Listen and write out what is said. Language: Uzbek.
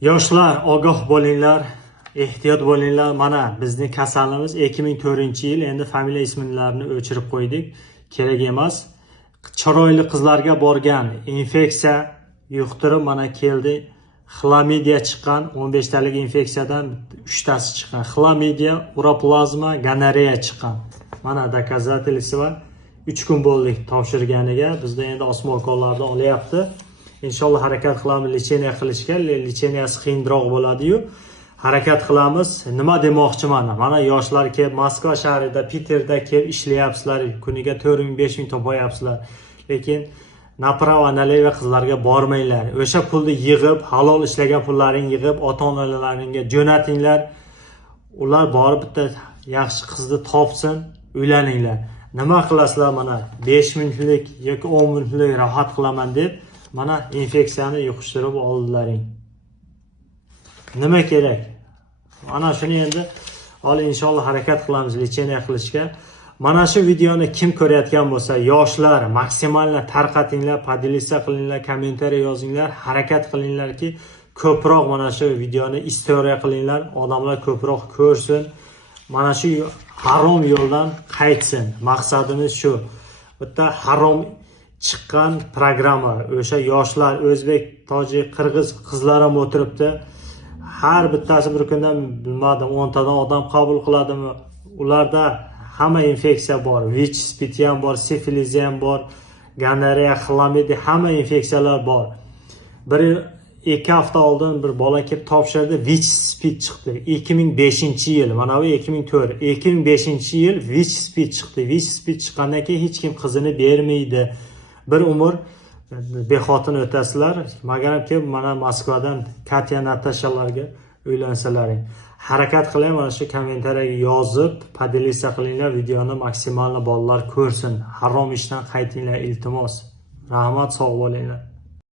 Yoshlar, ogoh bo'linglar, ehtiyot bo'linglar. Mana bizning kasalimiz 2004-yil, endi familiya ismlarini o'chirib qo'ydik. Kerak emas. Chiroyli qizlarga borgan infeksiya yuqtirib mana keldi. Xlamidiya chiqqan, 15 talik infeksiyadan 3 tasi chiqqan. Xlamidiya, uroplazma, gonoreya chiqqan. Mana doказательство va 3 kun bo'ldik topshirganiga. Bizda endi osmokollarni olyapti. İnşallah harakat qilamiz lecheniya qilishga, lecheniyasi qiyinroq bo'ladi-yu. Harakat qilamiz. Nima demoqchiman? Mana yoshlar kelib Moskva shahrida, Piterda kelib ishlayapsizlar, kuniga 4000-5000 topayapsizlar. Lekin направо налево qizlarga bormanglar. O'sha pulni yig'ib, halol ishlagan pullaringni yig'ib ota-onalaringga jo'natinglar. Ular borib bitta yaxshi qizni topsin, uylaninglar. Nima qilasizlar mana 5 minutlik yoki 10 minutlik rohat qilaman deb mana infeksiyani yuqtirib oldilaring. Nima kerak? Mana shuni endi hali inshaalloh harakat qilamiz lecheniya qilishga. Mana shu videoni kim ko'rayotgan bo'lsa, yoshlar maksimalni tarqatinglar, podelitsiya qilinglar, kommentariy yozinglar, harakat qilinglarki, ko'proq mana shu videoni istoriya qilinglar, odamlar ko'proq ko'rsin. Mana shu harom yo'ldan qaytsin. Maqsadimiz shu. Bitta harom chiqqan programma, o'sha yoshlar, o'zbek, tojik, qirg'iz qizlar ham o'tiribdi. Har bittasi bir kundan bilmadim 10 tadan odam qabul qiladimi? Ularda hamma infeksiya bor, VICH, spid ham bor, sifilis ham bor, gonoreya, xlamidiya, hamma infeksiyalar bor. 1-2 hafta oldin bir bola kelib topshirdi, VICH spid chiqdi. 2005-yil, mana bu 2004. 2005-yil VICH spid chiqdi. VICH spid chiqqandan keyin hech kim qizini bermaydi. Bir umr bexotin o'tasizlar, magarki mana Moskvadan Katya Natashalarga uylansalaring. Harakat qiling, mana shu kommentariyaga yozib, podelitsiya qilinglar, videoni maksimal bolalar ko'rsin. Harom ishdan qaytinglar, iltimos. Rahmat, sog' bo'linglar.